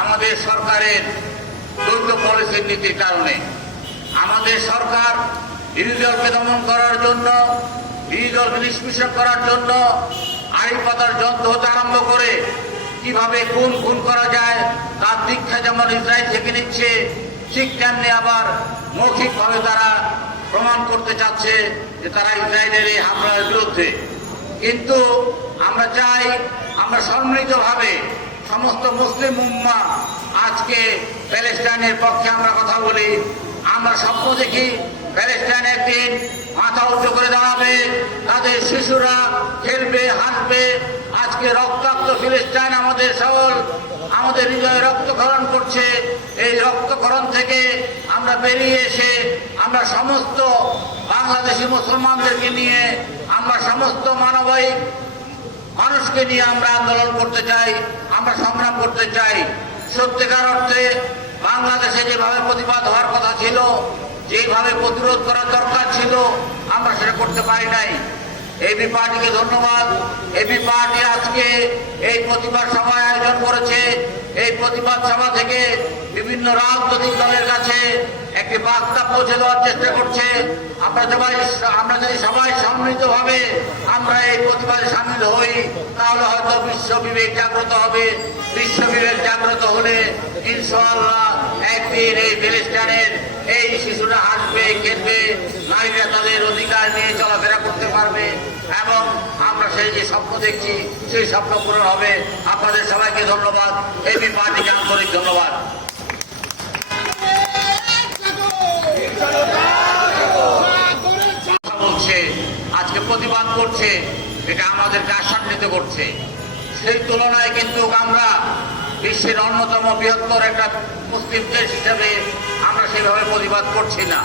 আমাদের সরকারের দ্বৈত পলিসির নীতির কারণে। আমাদের সরকার বিরোধী দলকে দমন করার জন্য, বিরোধী দলকে নিষ্পেষণ করার জন্য আড়ি পাতার যন্ত্র হতে আরম্ভ করে কিভাবে খুন করা যায় তার দীক্ষা যেমন ইসরায়েল থেকে নিচ্ছে, ঠিক তেমনি আবার মৌখিকভাবে তারা প্রমাণ করতে চাচ্ছে যে তারা ইসরায়েলের এই হামলার বিরুদ্ধে। কিন্তু আমরা চাই আমরা সম্মিলিতভাবে সমস্ত মুসলিম উম্মাহ আজকে প্যালেস্টাইনের পক্ষে আমরা কথা বলি। আমরা স্বপ্ন দেখি প্যালেস্টাইন একদিন মাথা উঁচু করে দাঁড়াবে, তাদের শিশুরা খেলবে, হাসবে। আজকে রক্তাক্ত ফিলিস্তিন আমাদের সকল আমাদের হৃদয়ে রক্তক্ষরণ করছে। এই রক্তক্ষরণ থেকে আমরা বেরিয়ে এসে আমরা সমস্ত বাংলাদেশি মুসলমানদেরকে নিয়ে, আমরা সমস্ত মানবিক মানুষকে নিয়ে আমরা আন্দোলন করতে চাই, আমরা সংগ্রাম করতে চাই। সত্যিকার অর্থে বাংলাদেশে যেভাবে প্রতিবাদ হওয়ার কথা ছিল, যেভাবে প্রতিরোধ করার দরকার ছিল, আমরা সেটা করতে পারি নাই। এবি পার্টিকে ধন্যবাদ। এবি পার্টি আজকে এই প্রতিবাদ সভা আয়োজন করেছে। এই প্রতিবাদ সভা থেকে বিভিন্ন রাজনৈতিক দলের কাছে একটি বার্তা পৌঁছে দেওয়ার চেষ্টা করছে। আমরা যদি সবাই সম্মিলিতভাবে আমরা এই প্রতিবাদে সামিল হই, তাহলে হয়তো বিশ্ব বিবেক জাগ্রত হবে। বিশ্ব বিবেক জাগ্রত হলে ইনশাআল্লাহ একদিন এই ফিলিস্তিনের এই শিশুরা হাসবে, খেলবে, নারীরা তাদের অধিকার নিয়ে চলাফেরা করতে পারবে এবং আমরা সেই যে স্বপ্ন দেখছি সেই স্বপ্ন পূরণ হবে। আপনাদের সবাইকে ধন্যবাদ। এবি পার্টিকে আন্তরিক ধন্যবাদ। বলছে আজকে প্রতিবাদ করছে, এটা আমাদেরকে আশান্বিত করছে। সেই তুলনায় কিন্তু আমরা বিশ্বের অন্যতম বৃহত্তর একটা মুসলিম দেশ হিসেবে আমরা সেভাবে প্রতিবাদ করছি না।